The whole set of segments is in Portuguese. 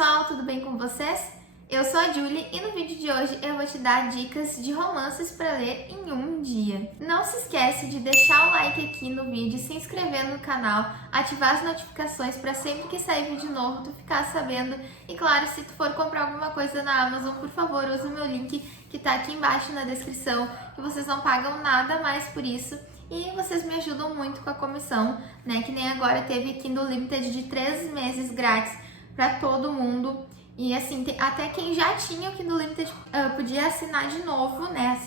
pessoal, tudo bem com vocês? Eu sou a Julie e no vídeo de hoje eu vou te dar dicas de romances para ler em um dia. Não se esquece de deixar o like aqui no vídeo, se inscrever no canal, ativar as notificações para sempre que sair vídeo novo tu ficar sabendo. E claro, se tu for comprar alguma coisa na Amazon, por favor, use o meu link que tá aqui embaixo na descrição, que vocês não pagam nada mais por isso. E vocês me ajudam muito com a comissão, né? Que nem agora teve Kindle Limited de 3 meses grátis para todo mundo. E assim, até quem já tinha o Kindle Limited podia assinar de novo, né?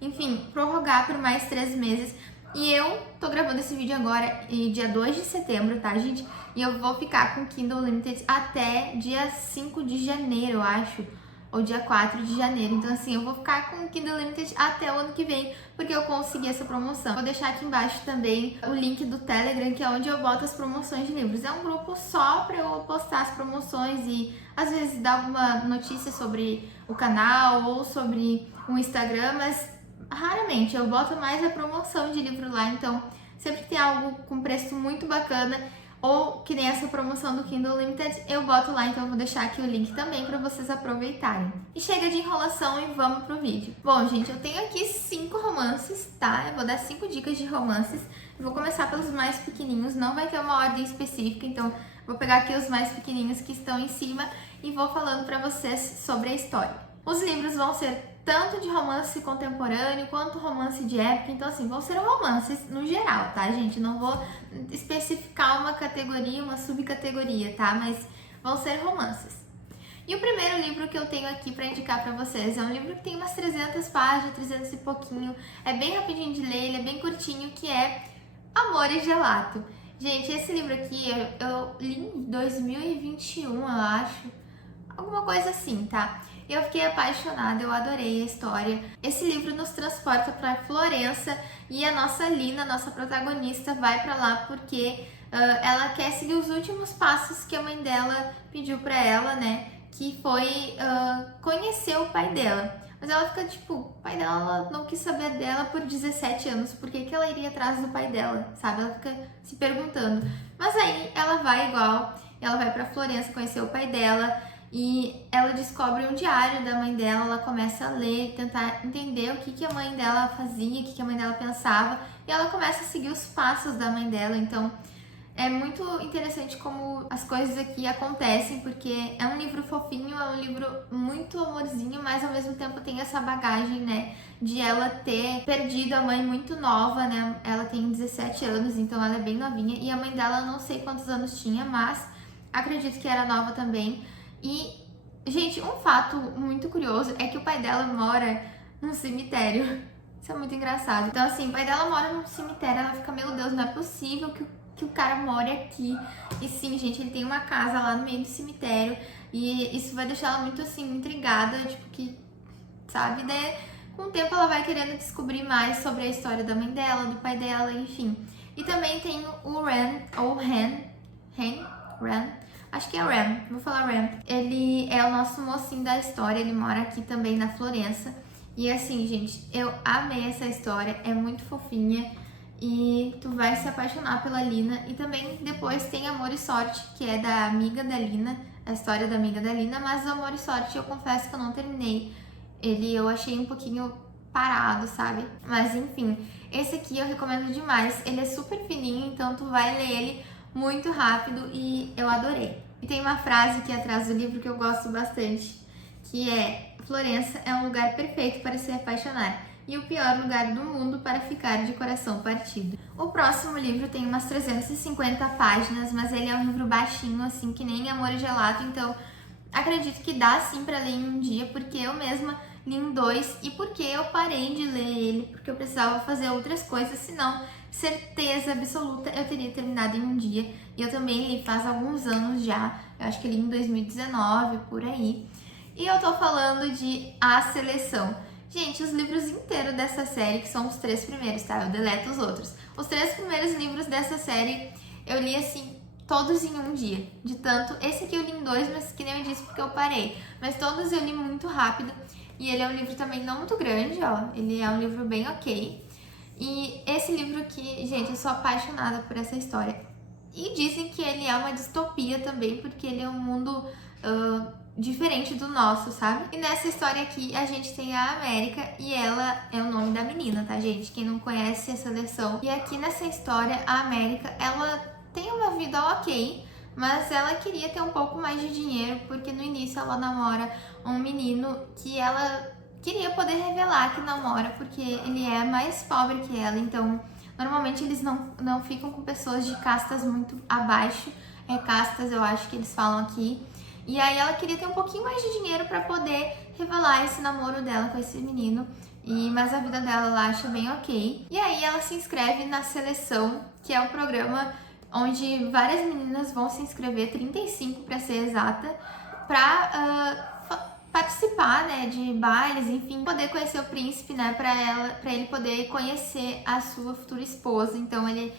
Enfim, prorrogar por mais 3 meses. E eu tô gravando esse vídeo agora, dia 2 de setembro, tá, gente? E eu vou ficar com o Kindle Limited até dia 5 de janeiro, eu acho. Ou dia 4 de janeiro. Então, assim, eu vou ficar com o Kindle Limited até o ano que vem, porque eu consegui essa promoção. Vou deixar aqui embaixo também o link do Telegram, que é onde eu boto as promoções de livros. É um grupo só pra eu postar as promoções e, às vezes, dar alguma notícia sobre o canal ou sobre o Instagram, mas raramente. Eu boto mais a promoção de livro lá, então, sempre que tem algo com preço muito bacana, ou que nem essa promoção do Kindle Limited, eu boto lá, então eu vou deixar aqui o link também para vocês aproveitarem. E chega de enrolação e vamos pro vídeo. Bom, gente, eu tenho aqui 5 romances, tá? Eu vou dar 5 dicas de romances. Eu vou começar pelos mais pequenininhos, não vai ter uma ordem específica, então vou pegar aqui os mais pequenininhos que estão em cima e vou falando para vocês sobre a história. Os livros vão ser tanto de romance contemporâneo quanto romance de época, então assim, vão ser romances no geral, tá, gente? Não vou especificar uma categoria, uma subcategoria, tá? Mas vão ser romances. E o primeiro livro que eu tenho aqui para indicar para vocês é um livro que tem umas 300 páginas, 300 e pouquinho, é bem rapidinho de ler, ele é bem curtinho, que é Amor e Gelato. Gente, esse livro aqui eu li em 2021, eu acho, alguma coisa assim, tá? Eu fiquei apaixonada, eu adorei a história. Esse livro nos transporta para Florença e a nossa Lina, nossa protagonista, vai para lá porque ela quer seguir os últimos passos que a mãe dela pediu para ela, né? Que foi conhecer o pai dela. Mas ela fica tipo, o pai dela não quis saber dela por 17 anos, por que ela iria atrás do pai dela, sabe? Ela fica se perguntando. Mas aí ela vai igual, ela vai para Florença conhecer o pai dela. E ela descobre um diário da mãe dela, ela começa a ler, tentar entender o que a mãe dela fazia, o que a mãe dela pensava, e ela começa a seguir os passos da mãe dela. Então é muito interessante como as coisas aqui acontecem, porque é um livro fofinho, é um livro muito amorzinho, mas ao mesmo tempo tem essa bagagem, né, de ela ter perdido a mãe muito nova, né, ela tem 17 anos, então ela é bem novinha, e a mãe dela não sei quantos anos tinha, mas acredito que era nova também. E, gente, um fato muito curioso é que o pai dela mora num cemitério. Isso é muito engraçado. Então, assim, o pai dela mora num cemitério, ela fica, meu Deus, não é possível que o cara more aqui. E sim, gente, ele tem uma casa lá no meio do cemitério. E isso vai deixar ela muito, assim, intrigada, tipo, que, sabe? Daí, com o tempo ela vai querendo descobrir mais sobre a história da mãe dela, do pai dela, enfim. E também tem o Ran, ou Ran, acho que é Ram, vou falar Ram. Ele é o nosso mocinho da história, ele mora aqui também na Florença. E assim, gente, eu amei essa história, é muito fofinha e tu vai se apaixonar pela Lina. E também depois tem Amor e Sorte, que é da amiga da Lina, a história da amiga da Lina, mas o Amor e Sorte eu confesso que eu não terminei. Ele eu achei um pouquinho parado, sabe? Mas enfim, esse aqui eu recomendo demais, ele é super fininho, então tu vai ler ele muito rápido e eu adorei. E tem uma frase aqui atrás do livro que eu gosto bastante, que é: Florença é um lugar perfeito para se apaixonar e o pior lugar do mundo para ficar de coração partido. O próximo livro tem umas 350 páginas, mas ele é um livro baixinho, assim, que nem Amor e Gelato, então acredito que dá sim para ler em um dia, porque eu mesma li em 2 e porque eu parei de ler ele, porque eu precisava fazer outras coisas, senão certeza absoluta eu teria terminado em um dia. E eu também li faz alguns anos já, eu acho que li em 2019, por aí. E eu tô falando de A Seleção. Gente, os livros inteiros dessa série, que são os 3 primeiros, tá? Eu deleto os outros. Os 3 primeiros livros dessa série eu li assim, todos em um dia. De tanto, esse aqui eu li em 2, mas que nem eu disse porque eu parei. Mas todos eu li muito rápido. E ele é um livro também não muito grande, ó. Ele é um livro bem ok. E esse livro aqui, gente, eu sou apaixonada por essa história. E dizem que ele é uma distopia também, porque ele é um mundo diferente do nosso, sabe? E nessa história aqui a gente tem a América e ela é o nome da menina, tá, gente? Quem não conhece essa versão. E aqui nessa história, a América, ela tem uma vida ok, mas ela queria ter um pouco mais de dinheiro, porque no início ela namora um menino que ela queria poder revelar que namora, porque ele é mais pobre que ela, então normalmente eles não ficam com pessoas de castas muito abaixo, castas eu acho que eles falam aqui. E aí ela queria ter um pouquinho mais de dinheiro para poder revelar esse namoro dela com esse menino, mas a vida dela ela acha bem ok. E aí ela se inscreve na Seleção, que é o programa onde várias meninas vão se inscrever, 35 para ser exata, para participar, né, de bailes, enfim, poder conhecer o príncipe, né, para ele poder conhecer a sua futura esposa. Então ele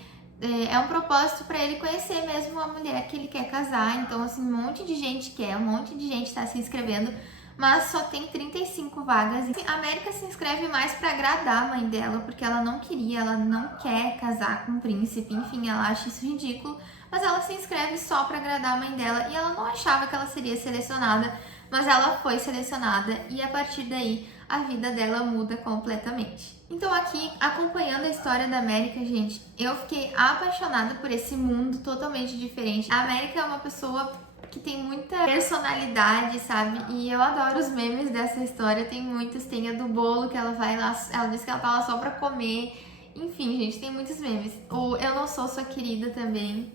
é um propósito para ele conhecer mesmo a mulher que ele quer casar. Então assim, um monte de gente quer, um monte de gente está se inscrevendo, mas só tem 35 vagas. A América se inscreve mais para agradar a mãe dela, porque ela não quer casar com o príncipe, enfim, ela acha isso ridículo, mas ela se inscreve só para agradar a mãe dela e ela não achava que ela seria selecionada, mas ela foi selecionada e a partir daí a vida dela muda completamente. Então aqui, acompanhando a história da América, gente, eu fiquei apaixonada por esse mundo totalmente diferente. A América é uma pessoa que tem muita personalidade, sabe? E eu adoro os memes dessa história, tem muitos, tem a do bolo que ela vai lá, ela diz que ela tá lá só pra comer. Enfim, gente, tem muitos memes. O Eu Não Sou Sua Querida também,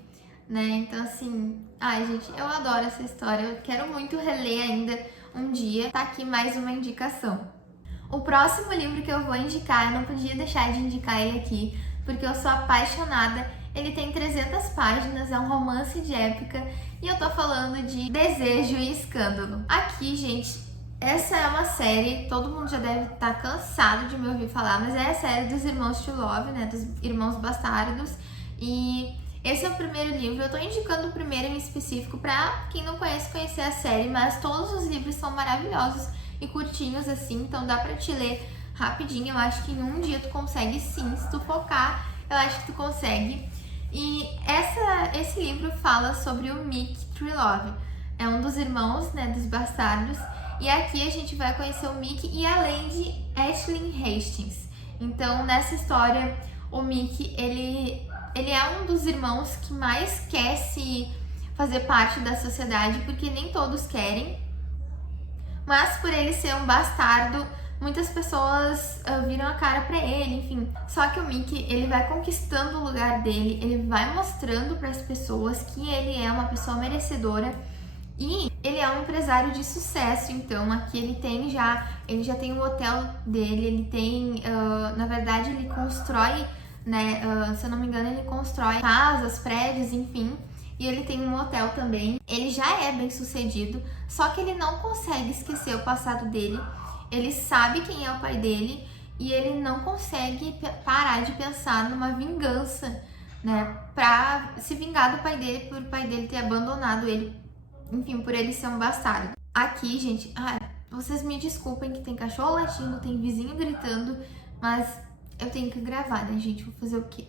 né? Então assim, ai gente, eu adoro essa história, eu quero muito reler ainda um dia. Tá aqui mais uma indicação. O próximo livro que eu vou indicar, eu não podia deixar de indicar ele aqui, porque eu sou apaixonada. Ele tem 300 páginas, é um romance de época e eu tô falando de Desejo e Escândalo. Aqui, gente, essa é uma série, todo mundo já deve estar cansado de me ouvir falar, mas é a série dos irmãos Love, né, dos irmãos bastardos. E esse é o primeiro livro, eu tô indicando o primeiro em específico pra quem não conhece, conhecer a série, mas todos os livros são maravilhosos e curtinhos assim, então dá pra te ler rapidinho. Eu acho que em um dia tu consegue sim, se tu focar, eu acho que tu consegue. E esse livro fala sobre o Mick Trelawney, é um dos irmãos, né, dos bastardos, e aqui a gente vai conhecer o Mick e a Lady Ashley Hastings. Então nessa história o Mick, ele é um dos irmãos que mais quer se fazer parte da sociedade, porque nem todos querem, mas por ele ser um bastardo, muitas pessoas viram a cara pra ele, enfim. Só que o Mick, ele vai conquistando o lugar dele, ele vai mostrando para as pessoas que ele é uma pessoa merecedora e ele é um empresário de sucesso. Então aqui ele já tem o hotel dele, ele tem, na verdade ele constrói, né, se eu não me engano ele constrói casas, prédios, enfim. E ele tem um hotel também. Ele já é bem sucedido, só que ele não consegue esquecer o passado dele. Ele sabe quem é o pai dele e ele não consegue parar de pensar numa vingança, né? Pra se vingar do pai dele, por o pai dele ter abandonado ele, enfim, por ele ser um bastardo. Aqui, gente, vocês me desculpem que tem cachorro latindo, tem vizinho gritando, mas eu tenho que gravar, né, gente? Vou fazer o quê?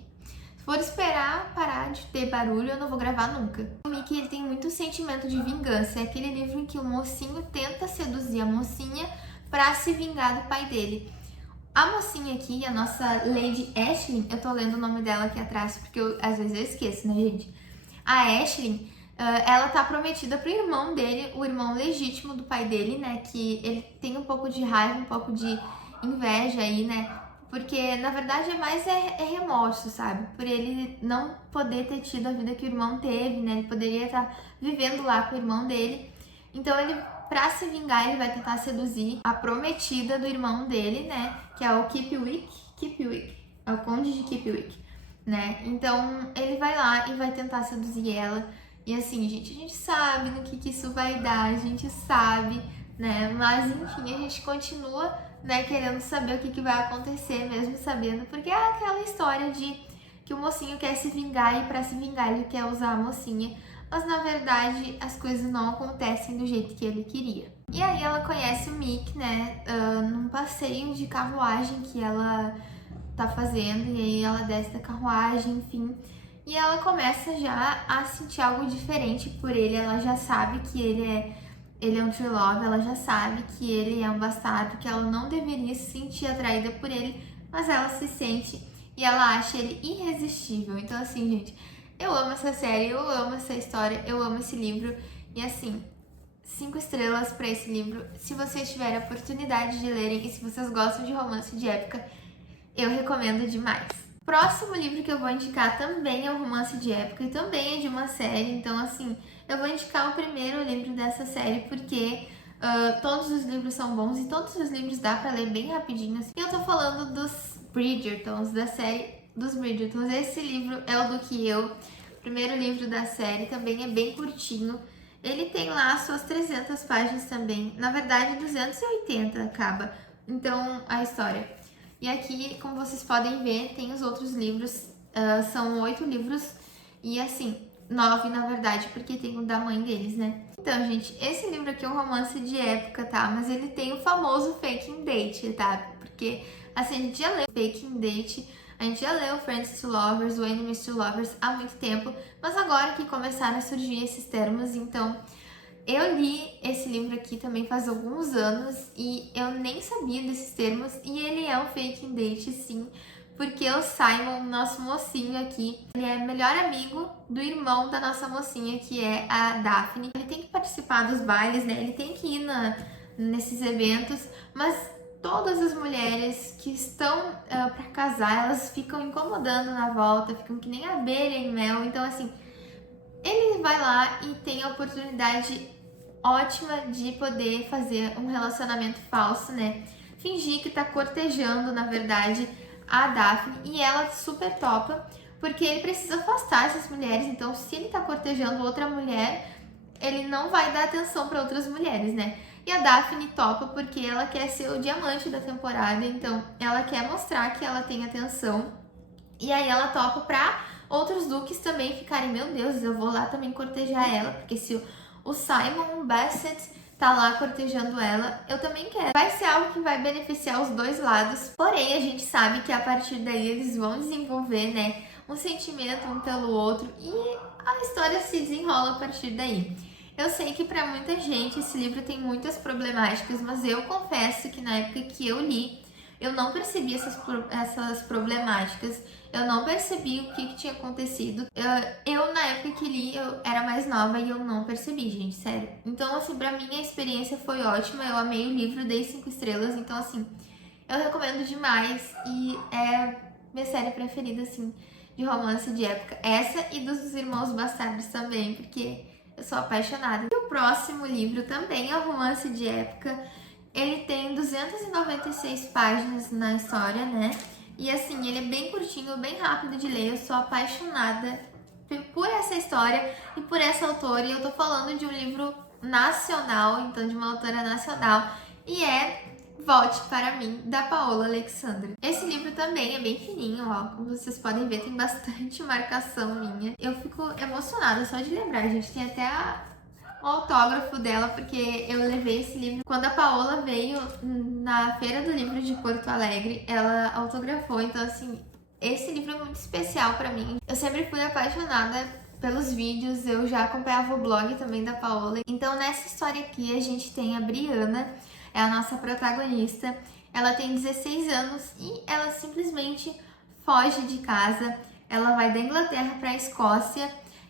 Se for esperar parar de ter barulho, eu não vou gravar nunca. O Mickey, ele tem muito sentimento de vingança. É aquele livro em que o mocinho tenta seduzir a mocinha pra se vingar do pai dele. A mocinha aqui, a nossa Lady Ashley, eu tô lendo o nome dela aqui atrás porque às vezes eu esqueço, né, gente? A Ashley, ela tá prometida pro irmão dele, o irmão legítimo do pai dele, né? Que ele tem um pouco de raiva, um pouco de inveja aí, né? Porque, na verdade, é remorso, sabe? Por ele não poder ter tido a vida que o irmão teve, né? Ele poderia estar vivendo lá com o irmão dele. Então, ele, pra se vingar, ele vai tentar seduzir a prometida do irmão dele, né? Que é o Keepwick. É o conde de Keepwick, né? Então, ele vai lá e vai tentar seduzir ela. E assim, gente, a gente sabe no que isso vai dar, a gente sabe, né? Mas, enfim, a gente continua, né, querendo saber o que vai acontecer, mesmo sabendo, porque é aquela história de que o mocinho quer se vingar e pra se vingar ele quer usar a mocinha, mas na verdade as coisas não acontecem do jeito que ele queria. E aí ela conhece o Mick, né, num passeio de carruagem que ela tá fazendo, e aí ela desce da carruagem, enfim, e ela começa já a sentir algo diferente por ele. Ela já sabe que ele é um true love, ela já sabe que ele é um bastardo, que ela não deveria se sentir atraída por ele, mas ela se sente e ela acha ele irresistível. Então assim, gente, eu amo essa série, eu amo essa história, eu amo esse livro e assim, 5 estrelas para esse livro. Se vocês tiverem a oportunidade de lerem e se vocês gostam de romance de época, eu recomendo demais. Próximo livro que eu vou indicar também é um romance de época e também é de uma série, então assim, eu vou indicar o primeiro livro dessa série porque todos os livros são bons e todos os livros dá pra ler bem rapidinho. E eu tô falando dos Bridgertons, da série dos Bridgertons. Esse livro é o do que eu, primeiro livro da série, também é bem curtinho. Ele tem lá as suas 300 páginas também, na verdade 280 acaba, então a história. E aqui, como vocês podem ver, tem os outros livros, são 8 livros e assim, 9 na verdade, porque tem o da mãe deles, né? Então, gente, esse livro aqui é um romance de época, tá? Mas ele tem o famoso Faking Date, tá? Porque, assim, a gente já leu Faking Date, a gente já leu Friends to Lovers, o Enemies to Lovers há muito tempo, mas agora que começaram a surgir esses termos, então eu li esse livro aqui também faz alguns anos e eu nem sabia desses termos e ele é um faking date, sim, porque o Simon, nosso mocinho aqui, ele é melhor amigo do irmão da nossa mocinha, que é a Daphne. Ele tem que participar dos bailes, né? Ele tem que ir nesses eventos, mas todas as mulheres que estão para casar, elas ficam incomodando na volta, ficam que nem abelha em mel. Então, assim, ele vai lá e tem a oportunidade ótima de poder fazer um relacionamento falso, né? Fingir que tá cortejando, na verdade, a Daphne e ela super topa, porque ele precisa afastar essas mulheres. Então, se ele tá cortejando outra mulher, ele não vai dar atenção para outras mulheres, né? E a Daphne topa porque ela quer ser o diamante da temporada, então ela quer mostrar que ela tem atenção. E aí ela topa pra outros duques também ficarem, meu Deus, eu vou lá também cortejar ela, porque se o Simon Bassett tá lá cortejando ela, eu também quero. Vai ser algo que vai beneficiar os dois lados, porém a gente sabe que a partir daí eles vão desenvolver, né, um sentimento um pelo outro e a história se desenrola a partir daí. Eu sei que para muita gente esse livro tem muitas problemáticas, mas eu confesso que na época que eu li, eu não percebi essas problemáticas, eu não percebi o que tinha acontecido. Eu, na época que li, eu era mais nova e eu não percebi, gente, sério. Então, assim, pra mim a experiência foi ótima, eu amei o livro, dei 5 estrelas, então, assim, eu recomendo demais e é minha série preferida, assim, de romance de época. Essa e dos Irmãos Bastardos também, porque eu sou apaixonada. E o próximo livro também é um romance de época. Ele tem 296 páginas na história, né? E assim, ele é bem curtinho, bem rápido de ler. Eu sou apaixonada por essa história e por essa autora. E eu tô falando de um livro nacional, então de uma autora nacional. E é Volte para Mim, da Paola Alexandre. Esse livro também é bem fininho, ó. Como vocês podem ver, tem bastante marcação minha. Eu fico emocionada só de lembrar, gente. Tem até o autógrafo dela, porque eu levei esse livro quando a Paola veio na Feira do Livro de Porto Alegre, ela autografou, então assim, esse livro é muito especial pra mim. Eu sempre fui apaixonada pelos vídeos, eu já acompanhava o blog também da Paola. Então nessa história aqui a gente tem a Briana, é a nossa protagonista. Ela tem 16 anos e ela simplesmente foge de casa. Ela vai da Inglaterra para a Escócia.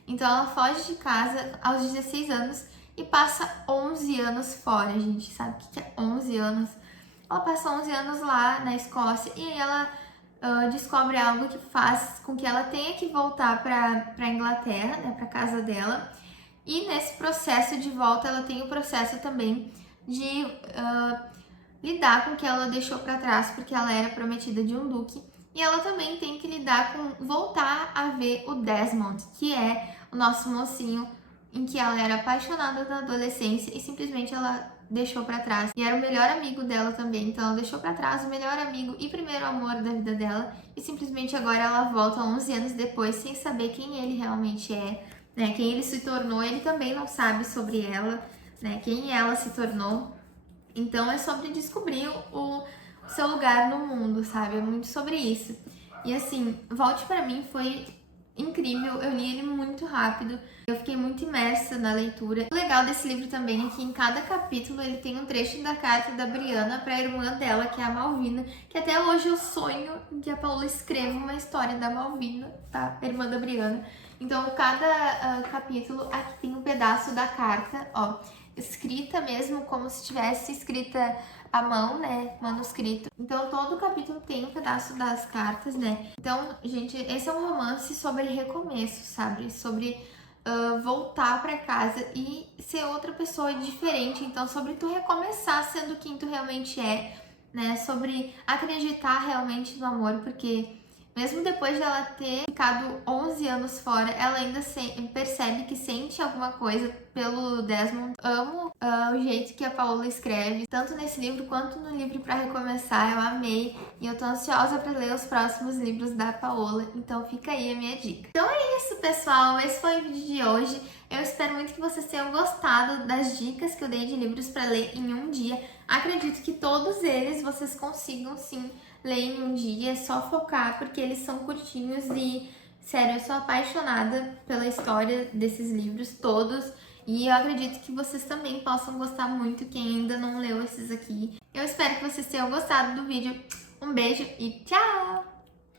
Então ela foge de casa aos 16 anos e passa 11 anos fora, gente. Sabe o que é 11 anos? Ela passa 11 anos lá na Escócia e aí ela descobre algo que faz com que ela tenha que voltar para a Inglaterra, né, para casa dela. E nesse processo de volta ela tem o processo também de lidar com o que ela deixou para trás, porque ela era prometida de um duque. E ela também tem que lidar com voltar a ver o Desmond, que é o nosso mocinho em que ela era apaixonada na adolescência e simplesmente ela deixou para trás. E era o melhor amigo dela também, então ela deixou para trás o melhor amigo e primeiro amor da vida dela e simplesmente agora ela volta 11 anos depois sem saber quem ele realmente é, né? Quem ele se tornou, ele também não sabe sobre ela, né? Quem ela se tornou. Então é sobre descobrir o seu lugar no mundo, sabe? É muito sobre isso. E assim, Volte para Mim foi incrível, eu li ele muito rápido, eu fiquei muito imersa na leitura. O legal desse livro também é que em cada capítulo ele tem um trecho da carta da Brianna para a irmã dela, que é a Malvina, que até hoje eu sonho que a Paola escreva uma história da Malvina, tá? A irmã da Brianna. Então, cada capítulo aqui tem um pedaço da carta, ó, escrita mesmo, como se tivesse escrita à mão, né, manuscrito. Então, todo capítulo tem um pedaço das cartas, né. Então, gente, esse é um romance sobre recomeço, sabe? Sobre voltar pra casa e ser outra pessoa diferente. Então, sobre tu recomeçar sendo quem tu realmente é, né? Sobre acreditar realmente no amor, porque mesmo depois dela ter ficado 11 anos fora, ela ainda percebe que sente alguma coisa pelo Desmond. Amo o jeito que a Paola escreve, tanto nesse livro quanto no livro Pra Recomeçar. Eu amei e eu tô ansiosa para ler os próximos livros da Paola, então fica aí a minha dica. Então é isso, pessoal, esse foi o vídeo de hoje. Eu espero muito que vocês tenham gostado das dicas que eu dei de livros para ler em um dia. Acredito que todos eles vocês consigam sim ler em um dia, é só focar, porque eles são curtinhos e, sério, eu sou apaixonada pela história desses livros todos e eu acredito que vocês também possam gostar muito, quem ainda não leu esses aqui. Eu espero que vocês tenham gostado do vídeo. Um beijo e tchau!